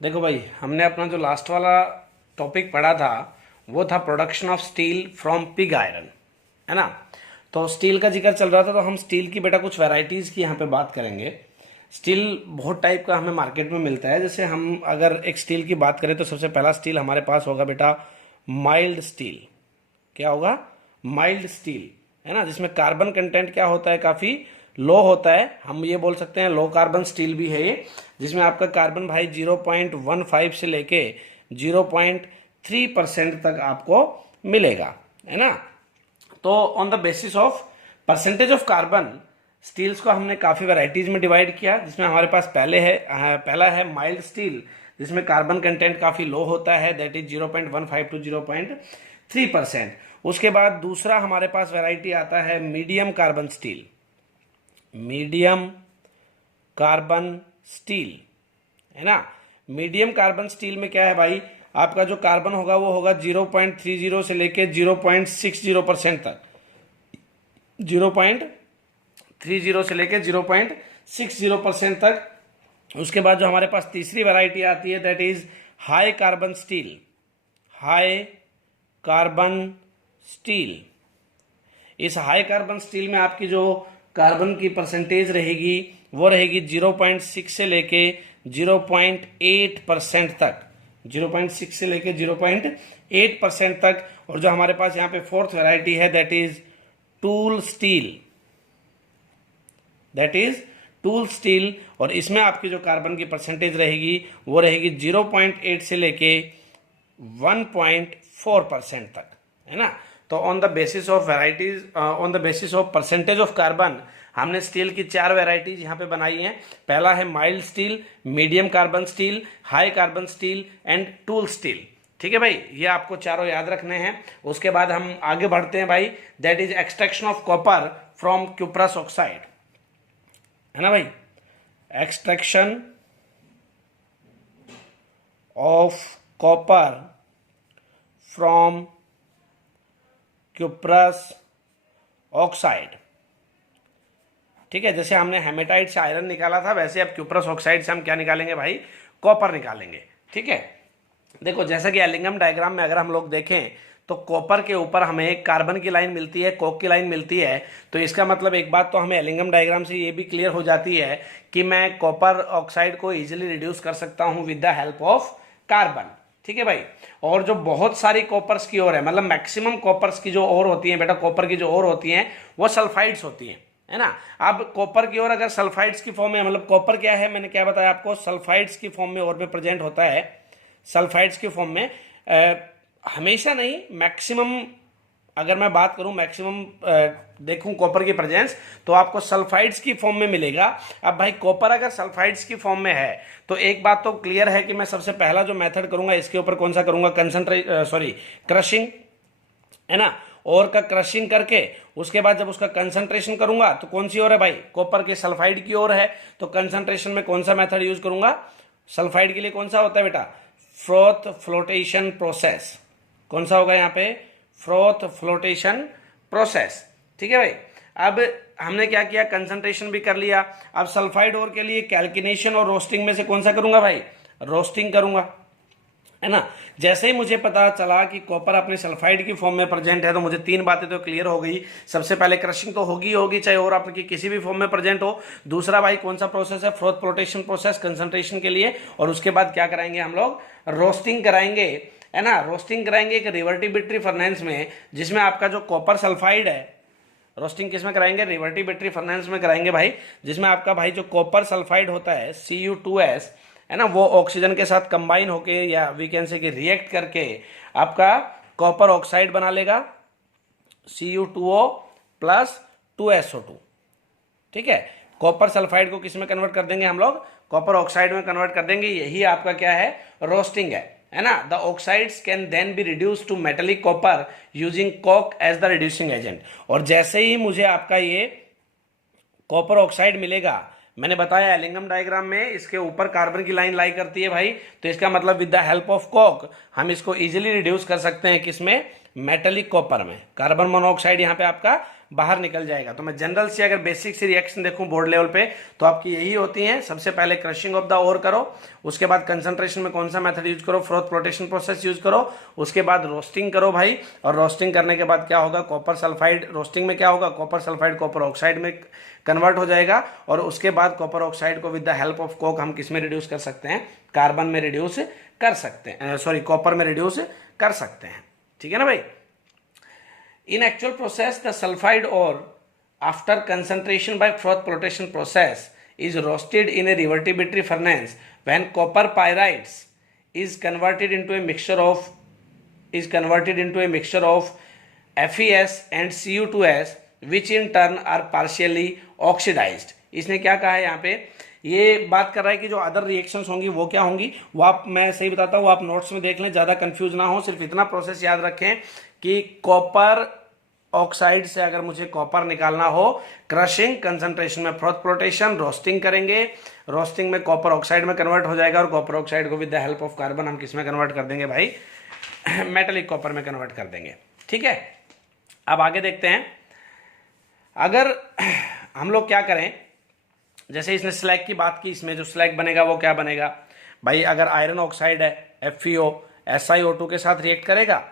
देखो भाई, हमने अपना जो लास्ट वाला टॉपिक पढ़ा था वो था production of steel from pig iron, है ना। तो स्टील का जिक्र चल रहा था, तो हम स्टील की बेटा कुछ वैरायटीज़ की यहाँ पे बात करेंगे। स्टील बहुत टाइप का हमें मार्केट में मिलता है। जैसे हम अगर एक स्टील की बात करें तो सबसे पहला स्टील हमारे पास होगा बेटा माइल्ड स्टील। क्या होगा? माइल्ड स्टील, है ना, जिसमें कार्बन कंटेंट क्या होता है, काफ़ी लो होता है। हम ये बोल सकते हैं लो कार्बन स्टील भी है ये, जिसमें आपका कार्बन भाई 0.15 से लेके 0.3% तक आपको मिलेगा, है ना। तो on the basis of percentage of carbon steels को हमने काफ़ी वैरायटीज में डिवाइड किया, जिसमें हमारे पास पहला है माइल्ड स्टील, जिसमें कार्बन कंटेंट काफ़ी लो होता है, दैट इज 0.15 टू 0.3%। उसके बाद दूसरा हमारे पास वैरायटी आता है medium carbon steel. Medium carbon steel, है ना। मीडियम कार्बन स्टील में क्या है भाई, आपका जो कार्बन होगा वो होगा 0.30 से लेके 0.60% तक। 0.30 से लेके 0.60% तक। उसके बाद जो हमारे पास तीसरी वैरायटी आती है that is high carbon steel. High carbon steel, इस हाई कार्बन स्टील में आपकी जो कार्बन की परसेंटेज रहेगी वो रहेगी 0.6 से लेके 0.8% तक। 0.6 से लेके 0.8% तक। और जो हमारे पास यहाँ पे फोर्थ वैरायटी है that is tool steel. That is tool steel, और इसमें आपकी जो कार्बन की परसेंटेज रहेगी वो रहेगी 0.8 से लेके 1.4% तक, है ना। तो on the basis of varieties, on the basis of percentage of carbon, हमने स्टील की 4 वैरायटीज यहाँ पे बनाई हैं। पहला है mild steel, medium carbon steel, high carbon steel and tool steel. ठीक है भाई, ये आपको चारों याद रखने हैं। उसके बाद हम आगे बढ़ते हैं भाई, that is extraction of copper from cuprous oxide, है ना भाई। Extraction of copper from cuprous oxide. ठीक है, जैसे हमने हेमेटाइट से आयरन निकाला था, वैसे अब क्यूप्रस ऑक्साइड से हम क्या निकालेंगे भाई, कॉपर निकालेंगे। ठीक है, देखो जैसा कि एलिंगम डायग्राम में अगर हम लोग देखें तो कॉपर के ऊपर हमें कार्बन की लाइन मिलती है, कोक की लाइन मिलती है। तो इसका मतलब एक बात तो हमें एलिंगम डायग्राम से ये भी क्लियर हो जाती है कि मैं कॉपर ऑक्साइड को इजीली रिड्यूस कर सकता हूं with the help of carbon. ठीक है भाई, और जो बहुत सारी कॉपर्स की ओर है, मतलब मैक्सिमम कॉपर्स की जो ओर होती है बेटा, कॉपर की जो ओर होती हैं वो सल्फाइड्स होती हैं, है ना। अब कॉपर की ओर अगर सल्फाइड्स की फॉर्म में, मतलब कॉपर क्या है, मैंने क्या बताया आपको, सल्फाइड्स की फॉर्म में और में प्रेजेंट होता है। सल्फाइड्स की फॉर्म में हमेशा नहीं, मैक्सिमम अगर मैं बात करूं, मैक्सिमम देखूं कॉपर की प्रेजेंस, तो आपको सल्फाइड्स की फॉर्म में मिलेगा। अब भाई कॉपर अगर सल्फाइड्स की फॉर्म में है तो एक बात तो क्लियर है कि मैं सबसे पहला जो मेथड करूंगा इसके ऊपर कौन सा करूंगा, क्रशिंग, है ना। और का क्रशिंग करके उसके बाद जब उसका कंसंट्रेशन करूंगा तो कौन सी ओर है भाई, कॉपर के सल्फाइड की ओर है। तो कंसंट्रेशन में कौन सा मेथड यूज करूंगा, सल्फाइड के लिए कौन सा होता है बेटा, फ्रोथ फ्लोटेशन प्रोसेस। कौन सा होगा यहाँ पे, फ्रोथ फ्लोटेशन प्रोसेस। ठीक है भाई, अब हमने क्या किया, कंसंट्रेशन भी कर लिया। अब सल्फाइड ओर के लिए कैल्किनेशन और रोस्टिंग में से कौन सा करूंगा भाई, रोस्टिंग करूंगा, है ना। जैसे ही मुझे पता चला कि कॉपर अपने सल्फाइड की फॉर्म में प्रेजेंट है तो मुझे 3 बातें तो क्लियर हो गई। सबसे पहले क्रशिंग तो होगी चाहे और आपकी किसी भी फॉर्म में प्रेजेंट हो। दूसरा भाई कौन सा प्रोसेस है, फ्रोथ फ्लोटेशन प्रोसेस कंसंट्रेशन के लिए। और उसके बाद क्या कराएंगे हम लोग, रोस्टिंग कराएंगे, है ना। रोस्टिंग कराएंगे एक रिवर्टिबिलिटी फर्नेस में, जिसमें आपका जो कॉपर सल्फाइड है, रोस्टिंग किस में कराएंगे, रिवर्टिबिलिटी फर्नेस में कराएंगे भाई, जिसमें आपका भाई जो कॉपर सल्फाइड होता है Cu2S, है ना, वो ऑक्सीजन के साथ कंबाइन होके या वी कैन से कि रिएक्ट करके आपका कॉपर ऑक्साइड बना लेगा, Cu2O प्लस 2SO2। ठीक है, कॉपर सल्फाइड को किस में कन्वर्ट कर देंगे हम लोग, कॉपर ऑक्साइड में कन्वर्ट कर देंगे। यही आपका क्या है, रोस्टिंग है ना। The oxides can then be reduce to metallic copper using coke as the reducing agent. और जैसे ही मुझे आपका ये कॉपर ऑक्साइड मिलेगा, मैंने बताया एलिंगम डायग्राम में इसके ऊपर कार्बन की लाइन लाई करती है भाई, तो इसका मतलब with the help of Coke हम इसको इजीली रिड्यूस कर सकते हैं, किसमें, मेटेलिक कॉपर में। कार्बन मोनोऑक्साइड यहाँ पे आपका बाहर निकल जाएगा। तो मैं जनरल से अगर बेसिक सी रिएक्शन देखूं बोर्ड लेवल पे तो आपकी यही होती हैं। सबसे पहले क्रशिंग ऑफ द ओर करो, उसके बाद कंसंट्रेशन में कौन सा मेथड यूज करो, फ्रोथ फ्लोटेशन प्रोसेस यूज करो, उसके बाद रोस्टिंग करो भाई, और रोस्टिंग करने के बाद क्या होगा, कॉपर सल्फाइड, रोस्टिंग में क्या होगा, कॉपर सल्फाइड कॉपर ऑक्साइड में कन्वर्ट हो जाएगा, और उसके बाद कॉपर ऑक्साइड को with the help of Coke हम किस में रिड्यूस कर सकते हैं, कार्बन में रिड्यूस कर सकते हैं, सॉरी कॉपर में रिड्यूस कर सकते हैं। ठीक है ना भाई। In actual process, the sulfide ore, after concentration by froth flotation process, is roasted in a revertibility furnace. When copper pyrites is converted into a mixture of FeS and Cu2s, which in turn are partially oxidized. इसने क्या कहा है यहाँ पे, ये बात कर रहा है कि जो अदर रिएक्शंस होंगी वो क्या होंगी, वो आप, मैं सही बताता हूँ, आप नोट्स में देख लें, ज्यादा कंफ्यूज ना हो। सिर्फ इतना प्रोसेस याद रखें कि कॉपर ऑक्साइड से अगर मुझे कॉपर निकालना हो, क्रशिंग, कंसंट्रेशन में फ्रोथ फ्लोटेशन, रोस्टिंग करेंगे, रोस्टिंग में कॉपर ऑक्साइड में कन्वर्ट हो जाएगा, और कॉपर ऑक्साइड को with the help of carbon हम किस में कन्वर्ट कर देंगे भाई, मेटेलिक कॉपर में कन्वर्ट कर देंगे। ठीक है, अब आगे देखते हैं। अगर हम लोग क्या करें, जैसे इसने स्लैग की बात की, इसमें जो स्लैग बनेगा वो क्या बनेगा भाई, अगर आयरन ऑक्साइड है FeO SiO2 के साथ रिएक्ट करेगा,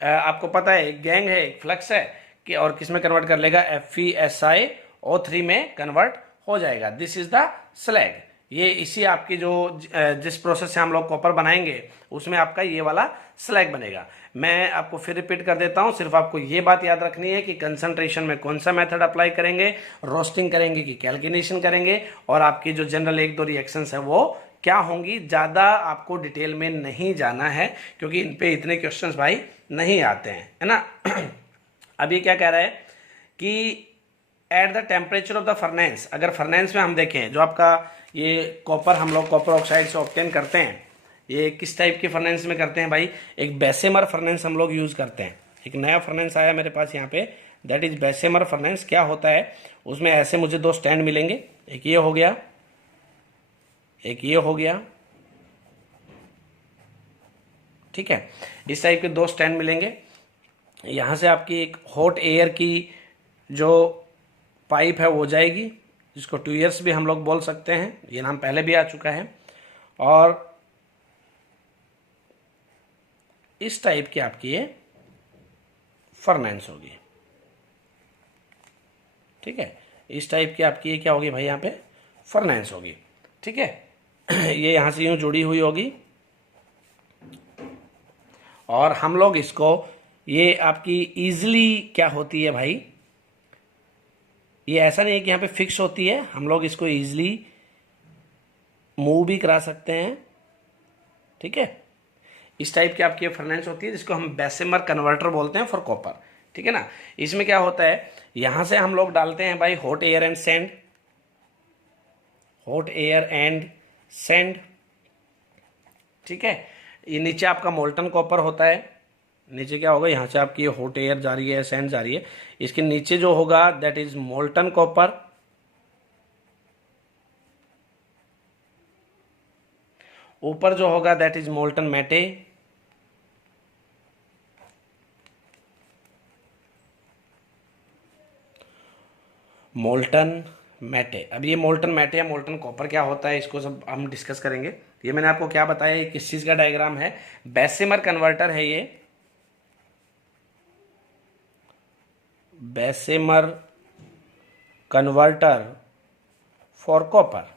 आपको पता है एक गैंग है, एक फ्लक्स है कि, और किस में कन्वर्ट कर लेगा, FeSiO3 में कन्वर्ट हो जाएगा। This is the slag. ये इसी आपकी जो जिस प्रोसेस से हम लोग कॉपर बनाएंगे उसमें आपका ये वाला स्लैग बनेगा। मैं आपको फिर रिपीट कर देता हूं, सिर्फ आपको ये बात याद रखनी है कि कंसंट्रेशन में कौन सा मेथड अप्लाई करेंगे, रोस्टिंग करेंगे कि कैल्किनेशन करेंगे, और आपकी जो जनरल एक दो रिएक्शंस है वो क्या होंगी। ज़्यादा आपको डिटेल में नहीं जाना है क्योंकि इन पे इतने क्वेश्चंस भाई नहीं आते हैं, है ना। अब ये क्या कह रहा है कि at the temperature of the furnace, अगर फर्नेंस में हम देखें जो आपका ये कॉपर हम लोग कॉपर ऑक्साइड से ऑब्टेन करते हैं, ये किस टाइप के फर्नेंस में करते हैं भाई, एक बेसेमर फर्नेंस हम लोग यूज करते हैं। एक नया फर्नेंस आया मेरे पास यहाँ पे, दैट इज बेसेमर फर्नेंस। क्या होता है उसमें, ऐसे मुझे दो स्टैंड मिलेंगे, एक ये हो गया, एक ये हो गया, ठीक है, इस टाइप के दो स्टैंड मिलेंगे। यहां से आपकी एक हॉट एयर की जो पाइप है वो जाएगी, जिसको ट्यूयर्स भी हम लोग बोल सकते हैं, ये नाम पहले भी आ चुका है, और इस टाइप की आपकी ये फर्नेंस होगी। ठीक है, इस टाइप की आपकी ये क्या होगी भाई, यहाँ पे फर्नेंस होगी। ठीक है, ये यहां से यूं जुड़ी हुई होगी, और हम लोग इसको, ये आपकी इजीली क्या होती है भाई, ये ऐसा नहीं है कि यहाँ पे फिक्स होती है, हम लोग इसको इजीली मूव भी करा सकते हैं। ठीक है, इस टाइप की आपकी फर्नेंस होती है जिसको हम बेसेमर कन्वर्टर बोलते हैं फॉर कॉपर। ठीक है ना। इसमें क्या होता है, यहां से हम लोग डालते हैं भाई hot air and sand, hot air and sand. ठीक है, ये नीचे आपका मोल्टन कॉपर होता है, नीचे क्या होगा, यहां से आपकी हॉट एयर जा रही है, सैंड जा रही है, इसके नीचे जो होगा दैट इज मोल्टन कॉपर, ऊपर जो होगा that is molten matte, molten matte. अब ये मोल्टन मेटे या मोल्टन कॉपर क्या होता है, इसको सब हम डिस्कस करेंगे। ये मैंने आपको क्या बताया, ये किस चीज का डायग्राम है, बेसेमर कन्वर्टर है ये, बेसेमर कन्वर्टर फॉर कॉपर।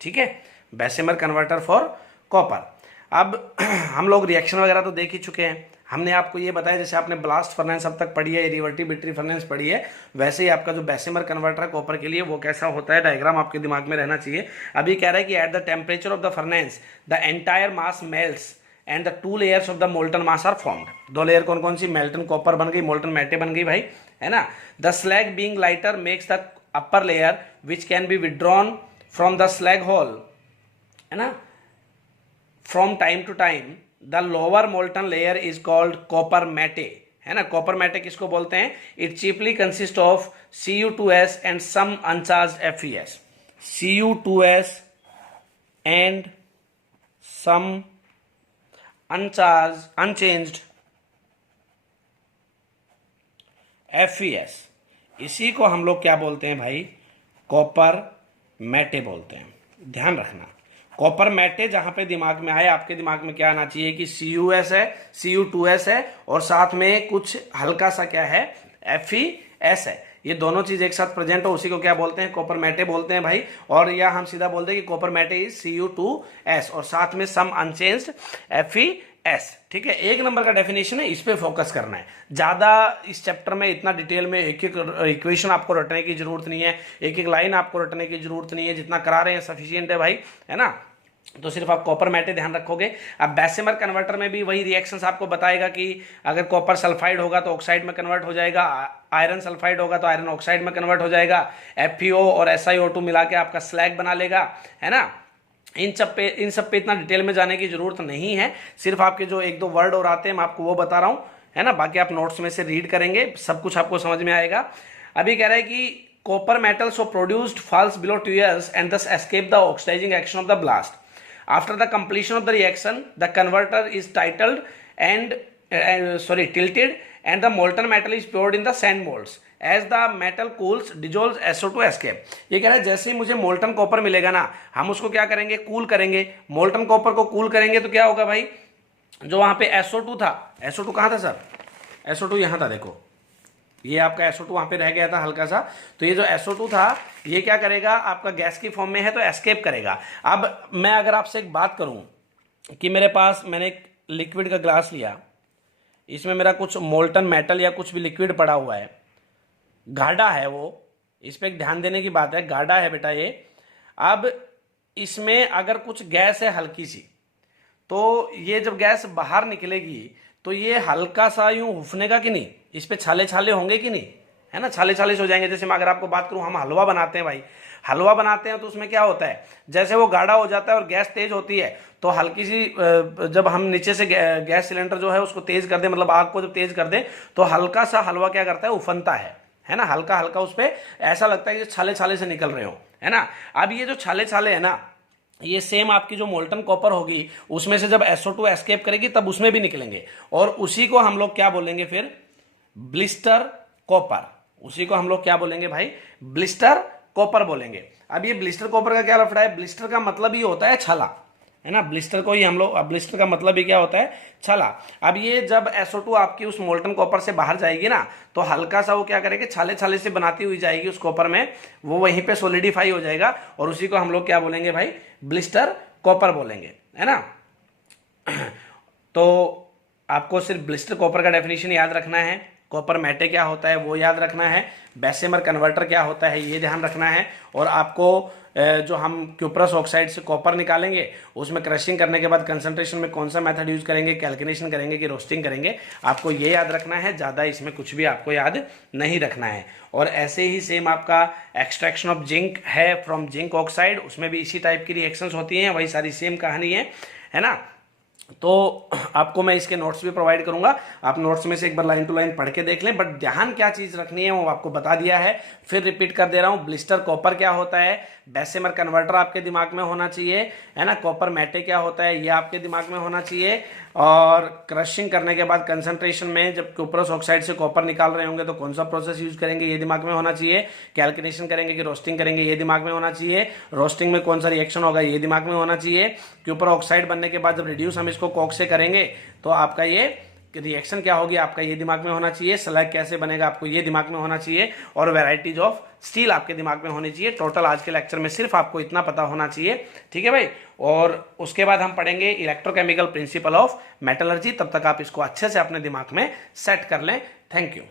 ठीक है, बेसेमर कन्वर्टर फॉर कॉपर। अब हम लोग रिएक्शन वगैरह तो देख ही चुके हैं। हमने आपको ये बताया, जैसे आपने ब्लास्ट फर्नेस अब तक पढ़ी है, रिवर्टिबिलिटी फर्नेस पढ़ी है, वैसे ही आपका जो बेसेमर कन्वर्टर है कॉपर के लिए वो कैसा होता है, डायग्राम आपके दिमाग में रहना चाहिए। अभी कह रहा है कि at the temperature of the furnace the entire mass melts and the two layers of the molten mass are formed. दो लेयर कौन कौन सी, मोल्टन कॉपर बन गई, मोल्टन मेटे बन गई भाई, है ना। The slag being lighter makes the upper layer which can be withdrawn from the slag hole, है ना, from time to time. The lower molten layer is called copper matte, है ना। कॉपर मेटे किसको बोलते हैं, it chiefly consist of Cu2s and some uncharged FeS, Cu2s and some unchanged FeS, इसी को हम लोग क्या बोलते हैं भाई, कॉपर मैटे बोलते हैं। ध्यान रखना, कॉपर मैटे जहां पे दिमाग में आए, आपके दिमाग में क्या आना चाहिए कि CuS है, Cu2S है और साथ में कुछ हल्का सा क्या है, FeS है। ये दोनों चीज एक साथ प्रेजेंट हो, उसी को क्या बोलते हैं, कॉपर मैटे बोलते हैं भाई। और या हम सीधा बोलते हैं कि कॉपर मैटे इज Cu2S और साथ में सम अनचेंज्ड FeS। ठीक है, एक नंबर का डेफिनेशन है, इस पे फोकस करना है। ज्यादा इस चैप्टर में इतना डिटेल में एक एक इक्वेशन आपको रटने की जरूरत नहीं है, एक एक लाइन आपको रटने की जरूरत नहीं है, जितना करा रहे हैं सफिशियंट है भाई, है ना। तो सिर्फ आप कॉपर मैटे ध्यान रखोगे। अब बेसिमर कन्वर्टर में भी वही रिएक्शंस आपको बताएगा कि अगर कॉपर सल्फाइड होगा तो ऑक्साइड में कन्वर्ट हो जाएगा, आयरन सल्फाइड होगा तो आयरन ऑक्साइड में कन्वर्ट हो जाएगा, FeO और SiO2 मिला के आपका स्लैग बना लेगा, है ना। इन सब पे इतना डिटेल में जाने की जरूरत नहीं है, सिर्फ आपके जो एक दो वर्ड और आते हैं मैं आपको वो बता रहा हूं, है ना। बाकी आप नोट्स में से रीड करेंगे, सब कुछ आपको समझ में आएगा। अभी कह रहा है कि copper metal so produced falls below 2 years and thus escape the oxidizing action of the blast. After the completion of the reaction, the converter is tilted and the molten metal is poured in the sand molds. As the metal cools, dissolves SO2 escape. ये कह रहा है जैसे ही मुझे molten copper मिलेगा ना, हम उसको क्या करेंगे, कूल करेंगे। मोल्टन कॉपर को कूल करेंगे तो क्या होगा भाई, जो वहां पे SO2 था, SO2 कहाँ था सर, SO2 यहां था, देखो ये आपका SO2 वहां पे रह गया था हल्का सा, तो ये जो SO2 था ये क्या करेगा, आपका गैस की फॉर्म में है तो एस्केप करेगा। अब मैं अगर आपसे एक बात करूं कि मेरे पास, मैंने एक लिक्विड का ग्लास लिया, इसमें मेरा कुछ मोल्टन मेटल या कुछ भी लिक्विड पड़ा हुआ है, गाढ़ा है वो, इस पर एक ध्यान देने की बात है, गाढ़ा है बेटा ये। अब इसमें अगर कुछ गैस है हल्की सी, तो ये जब गैस बाहर निकलेगी तो ये हल्का सा यूं हुफनेगा कि नहीं, इस पे छाले छाले होंगे कि नहीं, है ना, छाले छाले से हो जाएंगे। जैसे मैं अगर आपको बात करूं, हम हलवा बनाते हैं भाई, हलवा बनाते हैं तो उसमें क्या होता है, जैसे वो गाढ़ा हो जाता है और गैस तेज होती है तो हल्की सी, जब हम नीचे से गैस सिलेंडर जो है उसको तेज कर दे, मतलब आग को जब तेज कर दे तो हल्का सा हलवा क्या करता है, उफनता है ना, हल्का हल्का उस पर ऐसा लगता है कि छाले छाले से निकल रहे हो, है ना। अब ये जो छाले छाले है ना, ये सेम आपकी जो मोल्टन कॉपर होगी उसमें से जब SO2 एस्केप करेगी तब उसमें भी निकलेंगे, और उसी को हम लोग क्या बोलेंगे फिर, ब्लिस्टर कॉपर। उसी को हम लोग क्या बोलेंगे भाई, ब्लिस्टर कॉपर बोलेंगे। अब ये ब्लिस्टर कॉपर का क्या लफड़ा है, ब्लिस्टर का मतलब ही होता है छाला, है ना, ब्लिस्टर को ही हम लोग, अब ब्लिस्टर का मतलब ही क्या होता है, छाला। अब ये जब SO2 आपकी उस मोल्टन कॉपर से बाहर जाएगी ना, तो हल्का सा वो क्या करेगी, छाले छाले से बनाती हुई जाएगी उस कॉपर में, वो वहीं पे सोलिडिफाई हो जाएगा, और उसी को हम लोग क्या बोलेंगे भाई, ब्लिस्टर कॉपर बोलेंगे, है ना। तो आपको सिर्फ ब्लिस्टर कॉपर का डेफिनेशन याद रखना है, कॉपर मैटे क्या होता है वो याद रखना है, बेसेमर कन्वर्टर क्या होता है ये ध्यान रखना है, और आपको जो हम क्यूप्रस ऑक्साइड से कॉपर निकालेंगे उसमें क्रशिंग करने के बाद कंसंट्रेशन में कौन सा मेथड यूज करेंगे, कैलकुलेशन करेंगे कि रोस्टिंग करेंगे, आपको ये याद रखना है, ज़्यादा इसमें कुछ भी आपको याद नहीं रखना है। और ऐसे ही सेम आपका एक्सट्रैक्शन ऑफ जिंक है फ्रॉम जिंक ऑक्साइड, उसमें भी इसी टाइप की रिएक्शंस होती हैं, वही सारी सेम कहानी है ना। तो आपको मैं इसके नोट्स भी प्रोवाइड करूंगा, आप नोट्स में से एक बार लाइन टू लाइन पढ़ के देख लें, बट ध्यान क्या चीज रखनी है वो आपको बता दिया है, फिर रिपीट कर दे रहा हूं। ब्लिस्टर कॉपर क्या होता है, बेसेमर कन्वर्टर आपके दिमाग में होना चाहिए, है ना, कॉपर मैटे क्या होता है ये आपके दिमाग में होना चाहिए, और क्रशिंग करने के बाद कंसंट्रेशन में जब क्यूप्रस ऑक्साइड से कॉपर निकाल रहे होंगे तो कौन सा प्रोसेस यूज करेंगे ये दिमाग में होना चाहिए, कैलकुलेशन करेंगे कि रोस्टिंग करेंगे ये दिमाग में होना चाहिए, रोस्टिंग में कौन सा रिएक्शन होगा ये दिमाग में होना चाहिए, क्यूपर ऑक्साइड बनने के बाद जब रिड्यूस हम इसको कॉक से करेंगे तो आपका ये रिएक्शन क्या होगी आपका ये दिमाग में होना चाहिए, स्लैग कैसे बनेगा आपको ये दिमाग में होना चाहिए, और वैरायटीज ऑफ स्टील आपके दिमाग में होनी चाहिए। टोटल आज के लेक्चर में सिर्फ आपको इतना पता होना चाहिए, ठीक है भाई। और उसके बाद हम पढ़ेंगे इलेक्ट्रोकेमिकल प्रिंसिपल ऑफ मेटलर्जी, तब तक आप इसको अच्छे से अपने दिमाग में सेट कर लें। Thank you.